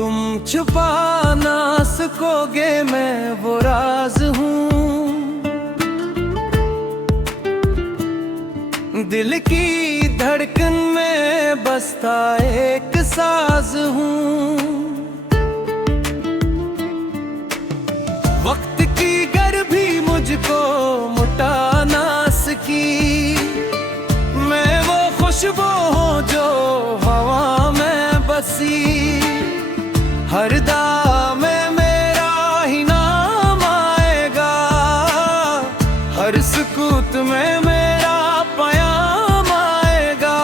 तुम छुपा ना सकोगे मैं वो राज हूँ। दिल की धड़कन में बसता एक साज हूँ। वक्त की गर भी मुझको मुटा ना सकी, मैं वो खुशबू हूँ जो हवा में बसी। हर दाम में मेरा ही नाम आएगा, हर सुकूत में मेरा पयाम आएगा।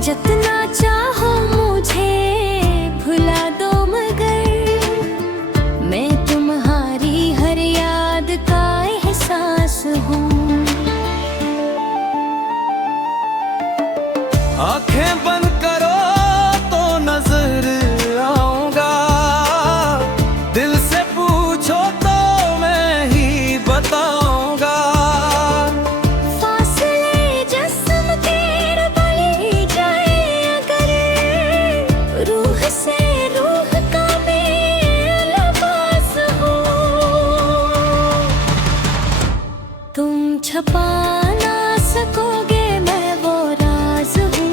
जितना चाहो मुझे भुला दो, मगर मैं तुम्हारी हर याद का एहसास हूँ। आंखें बंद करो तो नजर आऊंगा, दिल से पूछो तो मैं ही बताऊंगा। फासले जिस्म के बढ़ जाए अगर, रूह से रूह का मेरा पास हो। तुम छुपा ना सकोगे मैं वो राज हूँ।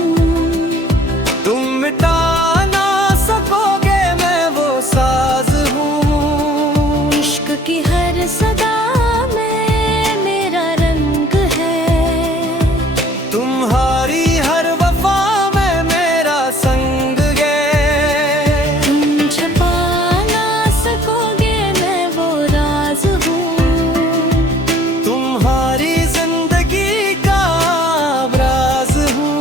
तुम मिटा ना सकोगे मैं वो साज हूँ। इश्क की हर सदा में मेरा रंग है, तुम्हारी हर वफा में मेरा संग है। तुम छुपा ना सकोगे मैं वो राज हूँ। तुम्हारी जिंदगी का राज हूँ।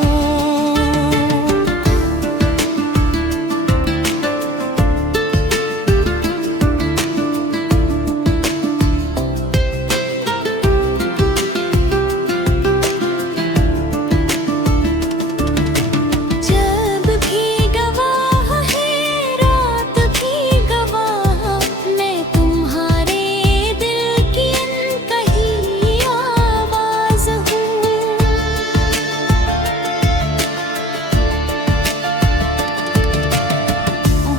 जब भी गवाह है रात भी गवाह, मैं तुम्हारे दिल की अनकही आवाज हूँ।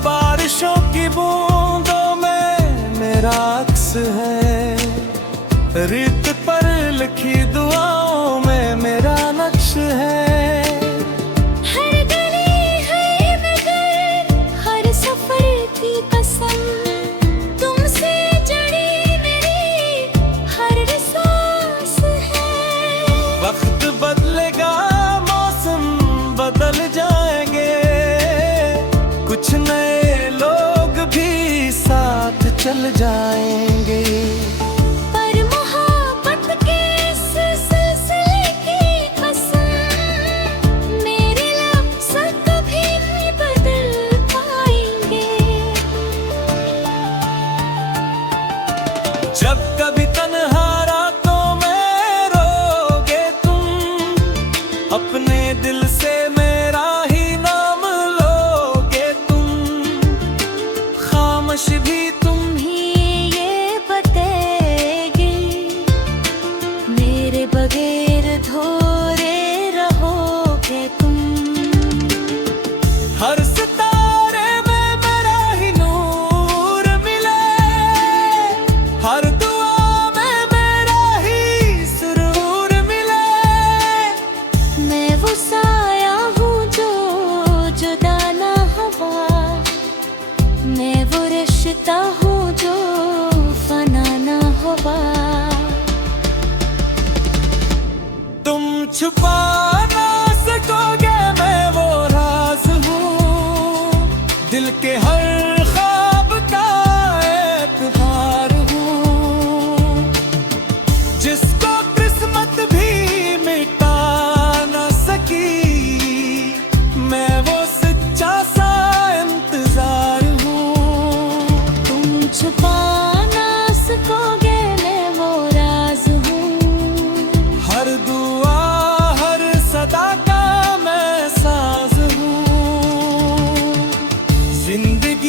बारिशों की बूंदों में मेरा अक्स है, रेत पर लिखी दुआओं में मेरा नक्श है। हर गली है नगर, हर सफर की कसम, तुमसे जड़ी मेरी हर सांस है। वक्त बदलेगा मौसम बदल जाएंगे, कुछ नए लोग भी साथ चल जाएंगे। पर मोहब्बत के इस सिलसिले की कसम, मेरे लफ्ज़ कभी नहीं बदल पाएंगे। जब कभी तन्हा रातों में रोगे तुम, अपने दिल से मेरा ही नाम लोगे तुम। खामोश भी तुम ही ये बतेगी, मेरे बगैर धोरे रहोगे तुम। हर सितारे में मेरा ही नूर मिले, हर दुआ में मेरा ही सुरूर मिले। मैं वो साया हूँ जो जुदा ना हवा, मैं वो रिश्ता हूँ जो फना ना हुआ। तुम छुपा ना सकोगे मैं वो राज हूँ, दिल के हर ख्वाब का एतबार हूँ। जिसको किस्मत भी मिटा ना सकी, मैं वो सच्चा सा इंतजार हूँ। तुम छुपा ना सकोगे मैं वो राज हूँ। हर दुआ हर सदा का मैं साज हूँ। जिंदगी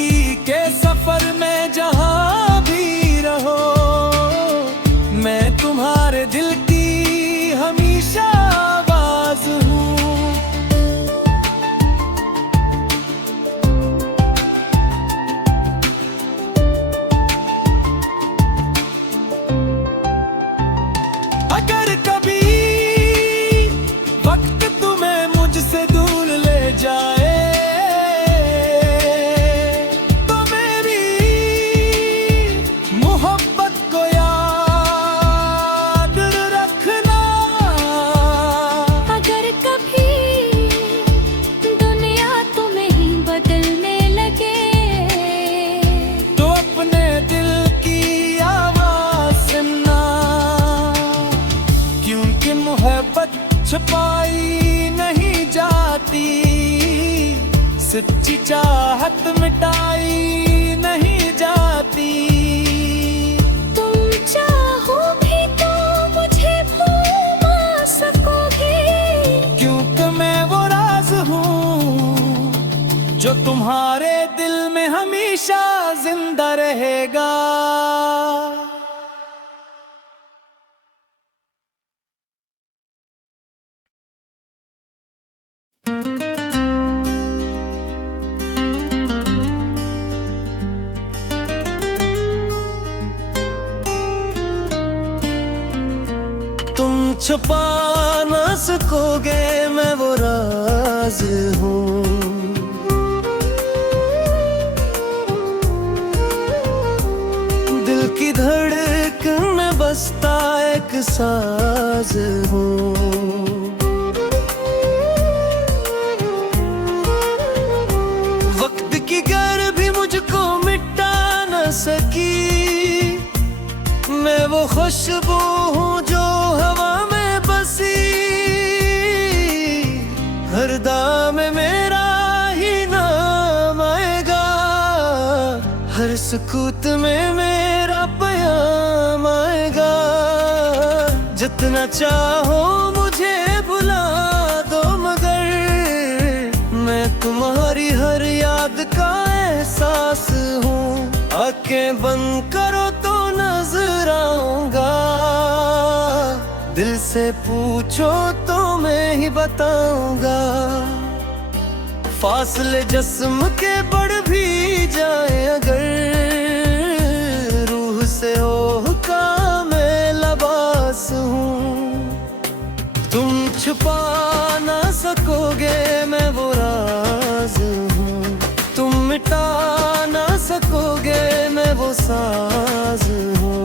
छुपाई नहीं जाती, सच्ची चाहत मिटाई नहीं जाती। तुम चाहो भी तो मुझे भूल ना सकोगे, क्योंकि मैं वो राज हूँ जो तुम्हारे दिल में हमेशा जिंदा रहेगा। तुम छुपा ना सकोगे मैं वो राज हूँ, दिल की धड़कन में बसता एक साज हूँ। वक्त की गर भी मुझको मिटा न सकी, मैं वो खुशबू हूँ जो हवा में बसी। हर दाम में मेरा ही नाम आएगा, हर सुकूत में मेरा पैगाम आएगा। जितना चाहो मुझे भुला दो, मगर मैं तुम्हारी हर याद का एहसास हूँ। आंखें बंद करो तो नजर आऊंगा, दिल से पूछो तो मैं ही बताऊंगा। फासले जिस्म के बढ़ भी जाए अगर, रूह से ओह का मैं लबास हूँ। तुम छुपा ना सकोगे मैं वो राज हूँ, तुम मिटा ना सकोगे मैं वो साज हूँ।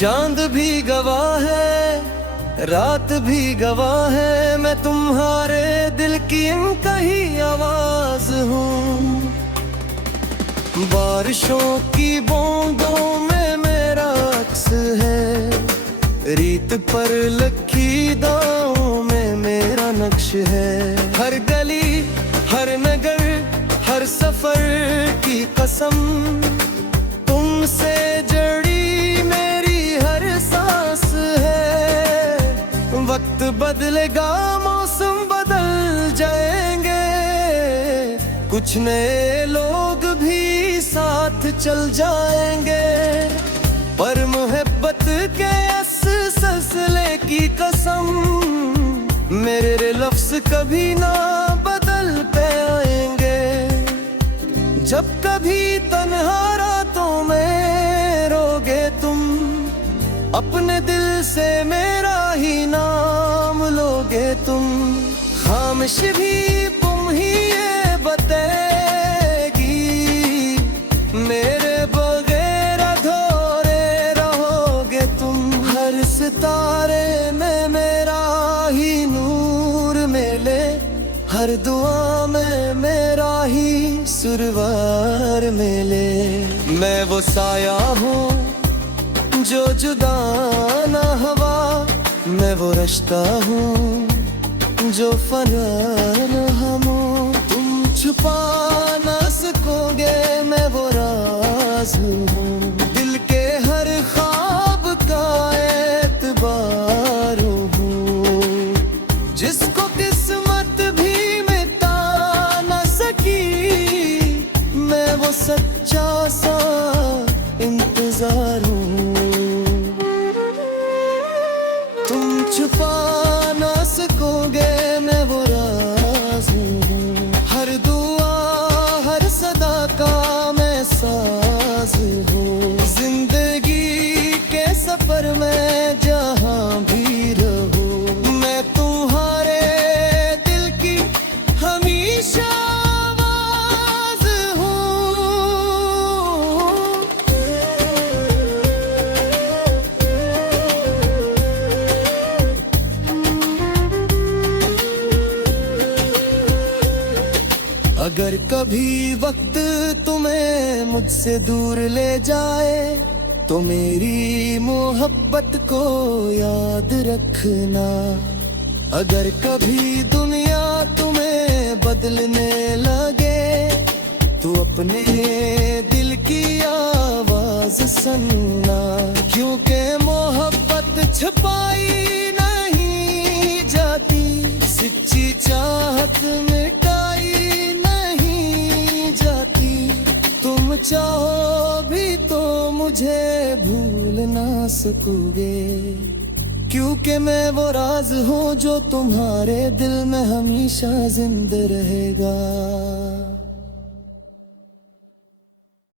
चांद भी गवाह है, रात भी गवाह है, मैं तुम्हारे दिल की कही आवाज हूँ। बारिशों की बूंदों में मेरा अक्स है, रीत पर लखी दाओं में मेरा नक्श है। हर गली हर नगर हर सफर की कसम, तुमसे जड़ी मेरी हर सांस है। वक्त बदलेगा मौसम बदल जाएंगे, कुछ नए लोग भी साथ चल जाएंगे, पर मोहब्बत के इस सिलसिले की कसम, मेरे लफ्ज कभी ना बदल पाएंगे। जब कभी तन्हा रातों में रोगे तुम, अपने दिल से मेरा ही नाम लोगे तुम। खामोश भी तुम ही ये बताएगी, मेरे बगैर अधूरे रहोगे तुम। हर सितारे में मेरा ही नूर मिले, हर दुआ में मेरा ही सुरवार मिले। मैं वो साया हूँ जो जुदा ना हवा, मैं वो रिश्ता हूँ जो फना न हमो। तुम छुपा ना सकोगे मैं वो राज हूँ, दिल के हर ख्वाब का एतबार हूँ। जिसको किस्मत भी मिटा ना सकी, मैं वो सच्चा सा इंतजार हूँ। तुम छुपा ना सकोगे मैं वो राज हूँ, हर दुआ हर सदा का मैं साज हूँ। अगर कभी वक्त तुम्हें मुझसे दूर ले जाए तो मेरी मोहब्बत को याद रखना। अगर कभी दुनिया तुम्हें बदलने लगे तो अपने दिल की आवाज सुनना, क्योंकि मोहब्बत छुपाई नहीं जाती, सच्ची चाहत मिटाई नहीं जाती। तुम चाहो भी तो मुझे भूल ना सकोगे, क्योंकि मैं वो राज हूँ जो तुम्हारे दिल में हमेशा जिंदा रहेगा।